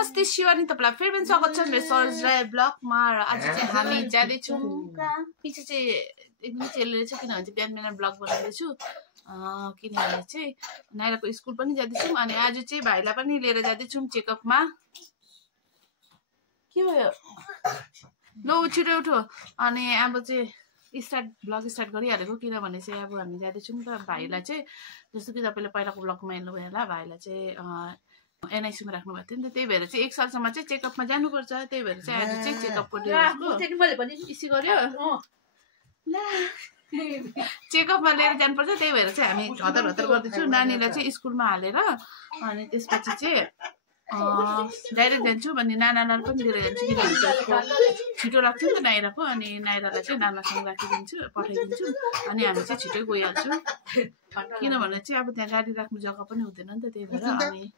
नमस्ते शिवानी, तपाईलाई फेरि पनि स्वागत छ मेरो सरोज राई ब्लगमा। र आज चाहिँ हामी जाँदैछौँ पछि चाहिँ एकदमै चेलेर चाहिँ किनभने चाहिँ बिहान बिहान ब्लग बनाउँदैछु किनभने चाहिँ नाइराको स्कुल पनि जाँदैछौँ अनि आज चाहिँ भाइलाई पनि लिएर जाँदैछौँ चेकअपमा। के भयो ल छिटो उठो। अनि अब चाहिँ ब्लग स्टार्ट गरिहालेको किनभने चाहिँ अब हामी जाँदैछौँ त भाइलाई चाहिँ जस्तो कि तपाईँले पहिलाको ब्लगमा हेर्नुभयो होला भाइलाई चाहिँ एनआइसीमा राख्नु भएको थियो नि त, त्यही भएर चाहिँ 1 सालसम्म चाहिँ चेकअपमा जानुपर्छ। त्यही भएर चाहिँ आज चाहिँ चेकअपको इसी गर्यो चेकअपमा लिएर जानुपर्छ। त्यही भएर चाहिँ हामी हतार हतार गर्दैछौँ नानीलाई चाहिँ स्कुलमा हालेर अनि त्यसपछि चाहिँ डाइरेक्ट जान्छु अनि नानालाई पनि लिएर जान्छु किनभने छिटो लाग्छ नि त नाइराको। अनि नाइरालाई चाहिँ नानासँग राखिदिन्छु पठाइदिन्छु अनि हामी चाहिँ छिटै गइहाल्छौँ किनभने चाहिँ अब त्यहाँ गाडी राख्नु जग्गा पनि हुँदैन नि त। त्यही भएर अनि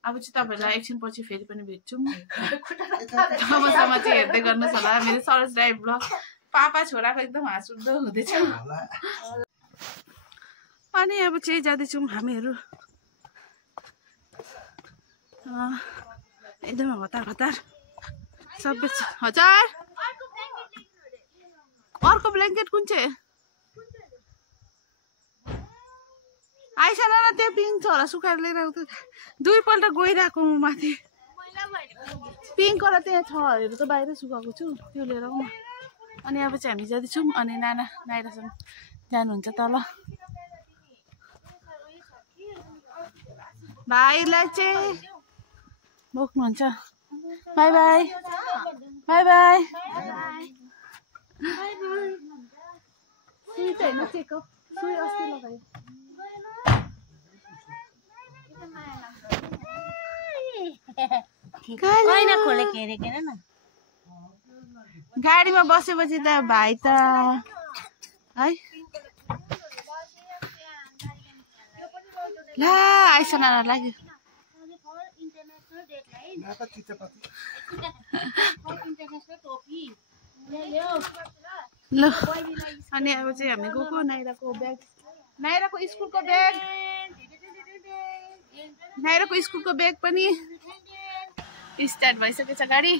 अब चाहिँ तपाईँहरूलाई एकछिन पछि फेरि पनि भेट्छौँ। तबसम्म चाहिँ हेर्दै गर्नुहोस् होला मेरो सरोज राई ब्लग। पापा छोराको एकदम हाँस उठ्दो हुँदैछ। अनि अब चाहिँ जाँदैछौँ हामीहरू एकदमै हतार हतार सबै। हजार अर्को ब्ल्याङ्केट कुन चाहिँ आइसन न त्यो पिङ्क छ होला सुकाएर लिएर आउँछ। 2 पल्ट गइरहेको म माथि पिङ्क वाला त्यहाँ छ हेर त बाहिर सुकाएको छु त्यो लिएर आउँ। अनि अब चाहिँ हामी जाँदैछौँ अनि नाइरासँग जानुहुन्छ तल। भाइलाई चाहिँ बोक्नुहुन्छ। Bye bye bye bye. सुई त होइन चेकअप सुई अस्ति लगायो। गाडीमा बसेपछि त भाइ त है ला आइसन लाग्यो। ल अनि अब चाहिँ हामी गएको नाइराको ब्याग नाइराको स्कुलको ब्याग पनि स्टार्ट भइसकेको छ गाडी।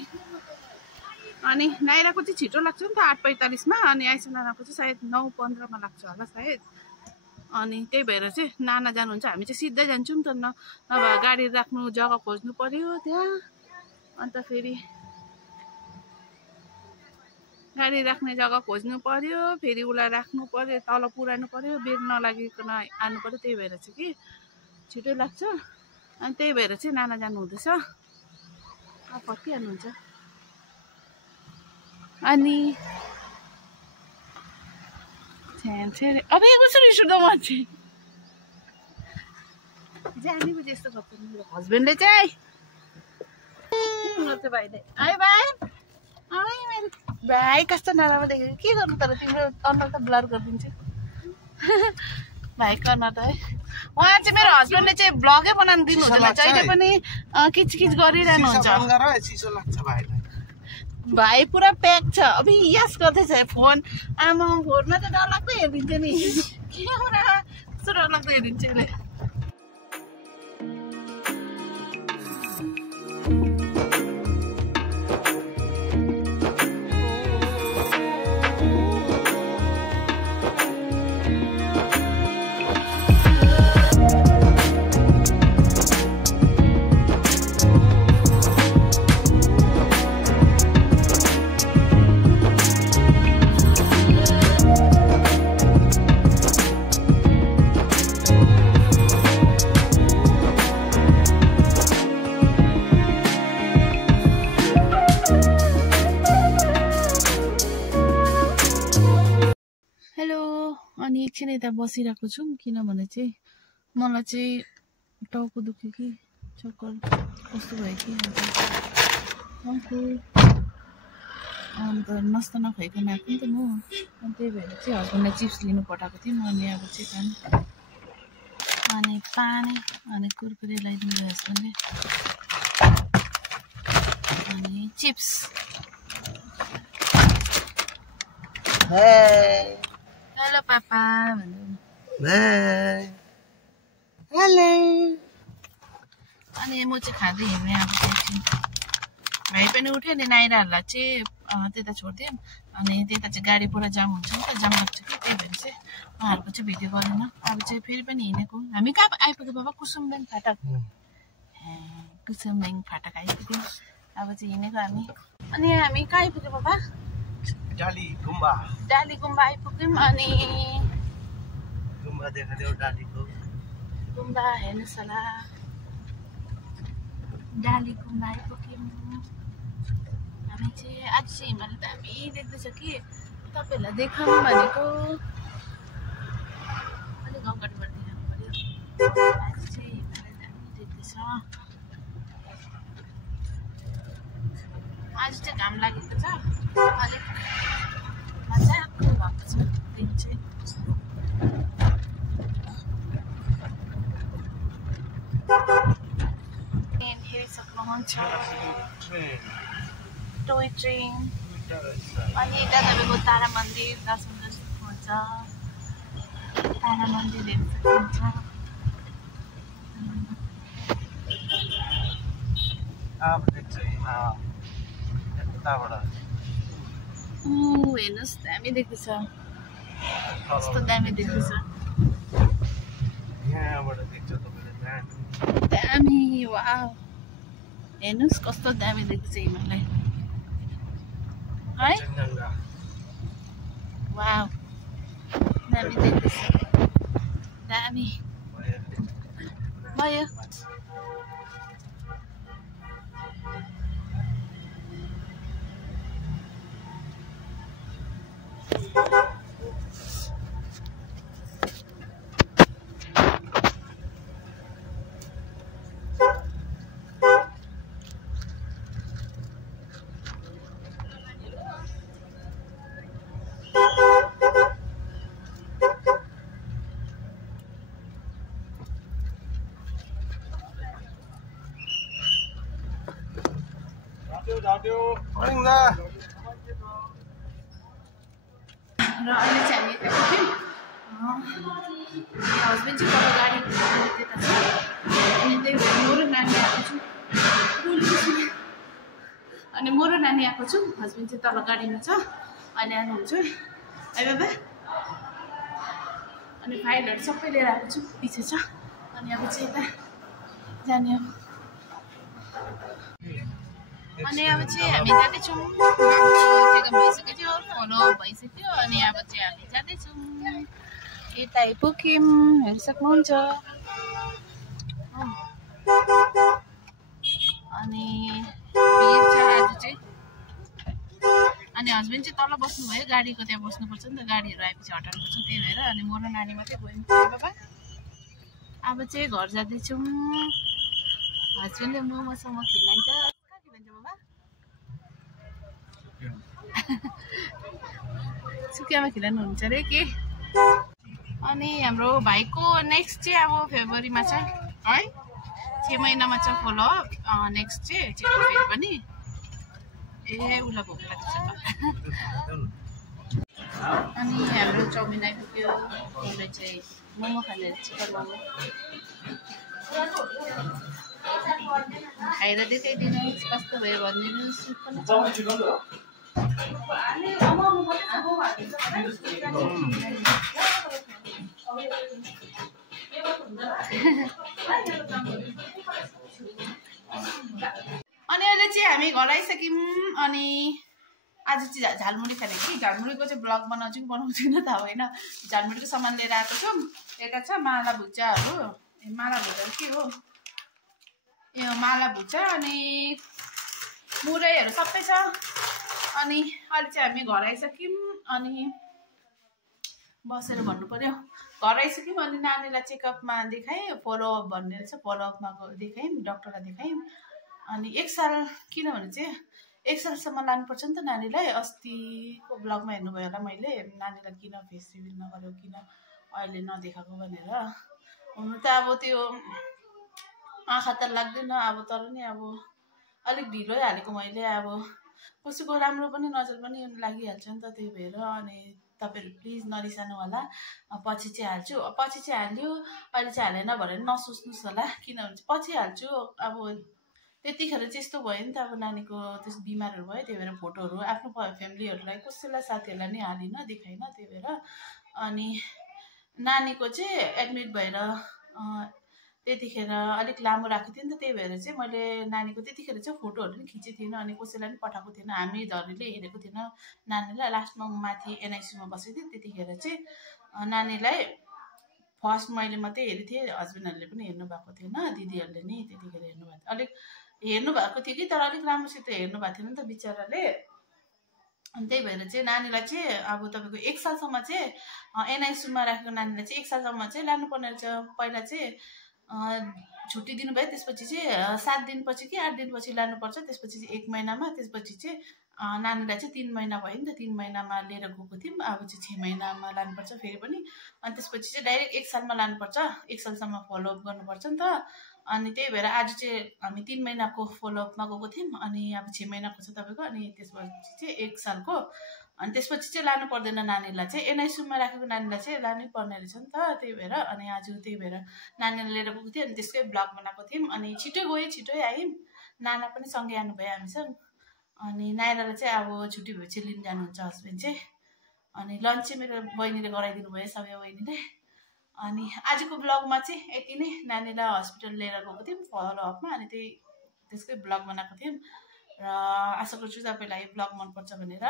अनि नाइराको चाहिँ छिटो लाग्छ नि त 8:45 मा अनि आइसनाको चाहिँ सायद 9:15 मा लाग्छ होला सायद। अनि त्यही भएर चाहिँ नाना जानुहुन्छ हामी चाहिँ सिधै जान्छौँ त नभए गाडी राख्नु जग्गा खोज्नु पर्यो त्यहाँ। अन्त फेरि गाडी राख्ने जग्गा खोज्नु पर्यो फेरि उसलाई राख्नु पर्यो तल पुऱ्याउनु पर्यो बेर नलागिकन आउनु पर्यो। त्यही भएर चाहिँ कि छिटो लाग्छ अनि त्यही भएर चाहिँ नाना जानु हुँदैछ फर्किहाल्नुहुन्छ। अनि अब कसरी सुन्दा मान्छे जाने पो त्यस्तो गर्छ मेरो हस्बेन्डले चाहिँ भाइले आयो भाइ मेरो भाइ कस्तो नराम्रो देखेको के गर्नु तर तिम्रो अनुहार त ब्लर गरिदिन्छु भाइ अनुहार त है। उहाँ चाहिँ मेरो हस्बेन्डले चाहिँ ब्लगै बनाउनु दिनु हुँदैन जहिले पनि किचकिच गरिरहनुहुन्छ। भाइ पुरा प्याक छ अब यस गर्दैछ फोन आमा फोनमा त डरलाग्दो हेरिदिन्छ नि के कस्तो डरलाग्दो हेरिदिन्छ यसले। अनि एकछिन यता बसिरहेको छौँ किनभने चाहिँ मलाई चाहिँ टाउको दुख्यो कि चक्कर कस्तो भयो कि अन्त नास्ता नखाइकन आएको नि त म। अनि त्यही भएर चाहिँ हस्बेन्डलाई चिप्स लिनु पठाएको थिएँ म। अनि अब चाहिँ अनि पानी अनि कुरकुरे ल्याइदिनु भयो हस्बेन्डले अनि चिप्स। हेलो पापा भन्नु। Hello. अनि म चाहिँ खाँदै हिँड्ने अब एकछिन भाइ पनि उठ्यो नि नाइराहरूलाई चाहिँ त्यता छोडिदिउँ अनि त्यता चाहिँ गाडी पुरा जाम हुन्छ नि त जाम लाग्छ कि त्यही भएर चाहिँ उहाँहरूको चाहिँ भिडियो गरेन अब चाहिँ फेरि पनि हिँडेको हामी कहाँ आइपुग्यो बाबा कुसुमबेङ फाटक कुसुमबेङ फाटक आइपुग्यौँ अब चाहिँ हिँडेको हामी अनि हामी कहाँ आइपुग्यो बाबा डाली गुम्बा आइपुग्यौँ अनि गुम्बा देखादेऊ डालीको गुम्बा हेर्नुहोस् होला डाली गुम्बा आइपुग्यौँ हामी चाहिँ आज चाहिँ हिमाल दामी देख्दैछ कि तपाईँहरूलाई देखाउँ भनेको अलिक अगाडिबाट देखाउनु पर्यो आज चाहिँ हिमाल दामी देख्दैछ आज चाहिँ घाम लागेको छ अलिक मजाको भएको छ दिन चाहिँ हेरिसक्नुहुन्छ टोय ट्रेन अनि यता तपाईँको तारा मन्दिर दर्शन गर्न सक्नुहुन्छ तारा मन्दिर हेर्न सक्नुहुन्छ हेर्नुहोस् दामी देख्दैछ कस्तो दामी देख्दैछ दामी वाउ हेर्नुहोस् कस्तो दामी देख्दैछ हिमालय है वाउ दामी देख्दैछ दामी भयो र अहिले चाहिँ हामी यता पुग्यौँ हस्बेन्ड चाहिँ तल गाडी त्यता छ अनि त्यही भएर म र नानी आएको छु अनि म र नानी आएको छु हस्बेन्ड चाहिँ तल गाडीमा छ अनि आउनुहुन्छ है बाबा अनि फाइलहरू सबै लिएर आएको छु पछि छ अनि अब चाहिँ यता जाने हो अनि अब चाहिँ हामी जाँदैछौँ चेकअप भइसकेको थियो फलो भइसक्यो अनि अब चाहिँ हामी जाँदैछौँ यता आइपुग्यौँ हेरिसक्नुहुन्छ अनि भिड छ आज चाहिँ अनि हस्बेन्ड चाहिँ तल बस्नुभयो गाडीको त्यहाँ बस्नुपर्छ नि त गाडीहरू आएपछि हटाउनुपर्छ त्यही भएर अनि म र नानी मात्रै गयौँ बाबा अब चाहिँ घर जाँदैछौँ हस्बेन्डले मोमोसँग खिलाइन्छ सुकियामा खिलाउनुहुन्छ अरे के अनि हाम्रो भाइको नेक्स्ट चाहिँ अब फेब्रुअरीमा छ है 6 महिनामा छ फलो नेक्स्ट चाहिँ चेकअप फेरि पनि ए उसलाई भोक लाग्छ अनि हाम्रो चाउमिन आइपुग्यो उसले चाहिँ मोमो खाने चिकन मोमो खाएर देखाइदिनुहोस् कस्तो भयो भनिदिनुहोस् अनि अहिले चाहिँ हामी घर आइसक्यौँ अनि आज चाहिँ झालमुरी खाने कि झालमुरीको चाहिँ ब्लग बनाउँछु कि बनाउँदैन थाहा होइन झालमुरीको सामान लिएर आएको छौँ यता छ माला भुजाहरू माला भुजाहरू के हो यो माला भुजा अनि मुरैहरू सबै छ अनि अहिले चाहिँ हामी घर आइसक्यौँ अनि बसेर भन्नु पर्यो घर आइसक्यौँ अनि नानीलाई चेकअपमा देखाएँ फलोअप भन्ने रहेछ फलोअपमा देखायौँ डक्टरलाई देखायौँ अनि 1 साल किनभने चाहिँ 1 सालसम्म लानुपर्छ नि त नानीलाई अस्तिको ब्लगमा हेर्नुभयो होला मैले नानीलाई किन फेस रिभिल नगरेको किन अहिले नदेखाएको भनेर हुनु त अब त्यो आँखा त लाग्दैन अब तर नि अब अलिक ढिलो हालेको मैले अब कसैको राम्रो पनि नजर पनि लागिहाल्छ नि त त्यही भएर अनि तपाईँहरू प्लिज नरिसानु होला। पछि चाहिँ हाल्छु, पछि चाहिँ हाल्यो, अहिले चाहिँ हालेन भनेर नसोच्नुहोस् होला, किनभने पछि हाल्छु। अब त्यतिखेर चाहिँ यस्तो भयो नि त, अब नानीको त्यस्तो बिमारहरू भयो, त्यही भएर फोटोहरू आफ्नो फ्यामिलीहरूलाई कसैलाई साथीहरूलाई नै हालिनँ, देखाइन, त्यही भएर। अनि नानीको चाहिँ एडमिट भएर त्यतिखेर अलिक लामो राखेको थियो नि त, त्यही भएर चाहिँ मैले नानीको त्यतिखेर चाहिँ फोटोहरू पनि खिचेको थिएन अनि कसैलाई पनि पठाएको थिएन, हामी धरीले हेरेको थिएन नानीलाई। लास्टमा माथि एनआइसीमा बसेको थिएँ, त्यतिखेर चाहिँ नानीलाई फर्स्ट मैले मात्रै हेरेको थिएँ, हस्बेन्डहरूले पनि हेर्नु भएको थिएन, दिदीहरूले नि त्यतिखेर हेर्नु भएको थियो, अलिक हेर्नु भएको थियो कि, तर अलिक राम्रोसित हेर्नु भएको थिएन नि त बिचराले। अनि त्यही भएर चाहिँ नानीलाई चाहिँ अब तपाईँको 1 सालसम्म चाहिँ एनआइसीमा राखेको नानीलाई चाहिँ 1 सालसम्म चाहिँ लानुपर्ने रहेछ। पहिला चाहिँ छुट्टी दिनुभयो, त्यसपछि चाहिँ 7 दिनपछि कि 8 दिनपछि लानुपर्छ, त्यसपछि चाहिँ 1 महिनामा, त्यसपछि चाहिँ नानीलाई चाहिँ 3 महिना भयो नि त, 3 महिनामा लिएर गएको थियौँ, अब चाहिँ 6 महिनामा लानुपर्छ फेरि पनि। अनि त्यसपछि चाहिँ डाइरेक्ट 1 सालमा लानुपर्छ, 1 सालसम्म फलोअप गर्नुपर्छ नि त। अनि त्यही भएर आज चाहिँ हामी 3 महिनाको फलोअपमा गएको थियौँ, अनि अब 6 महिनाको छ तपाईँको, अनि त्यसपछि चाहिँ 1 सालको। अनि त्यसपछि चाहिँ लानु पर्दैन नानीलाई चाहिँ, एनआइसीमा राखेको नानीलाई चाहिँ लानै पर्ने रहेछ नि त, त्यही भएर। अनि आज त्यही भएर नानीलाई लिएर गएको थियौँ, अनि त्यसकै ब्लग बनाएको थियौँ। अनि छिटै गयो, छिटै आयौँ, नाना पनि सँगै आनुभयो हामीसँग। अनि नाइरालाई चाहिँ अब छुट्टी भएपछि लिन जानुहुन्छ हस्बेन्ड चाहिँ। अनि लन्च चाहिँ मेरो बहिनीले गराइदिनु भयो, सबै बहिनीले। अनि आजको ब्लगमा चाहिँ यति नै, नानीलाई हस्पिटल लिएर गएको थियौँ फलोअपमा, अनि त्यसकै ब्लग बनाएको थियौँ। र आशा गर्छु तपाईँलाई ब्लग मनपर्छ भनेर।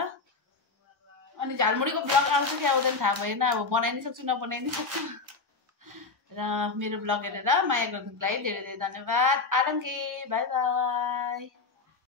अनि झालमुरीको ब्लग आउँछ कि आउँदैन थाहा भएन, अब बनाइ नै सक्छु नबनाइ नै सक्छु। र मेरो ब्लग हेरेर माया गर्नुको लागि धेरै धेरै धन्यवाद। आलङ्गे, बाई बाई।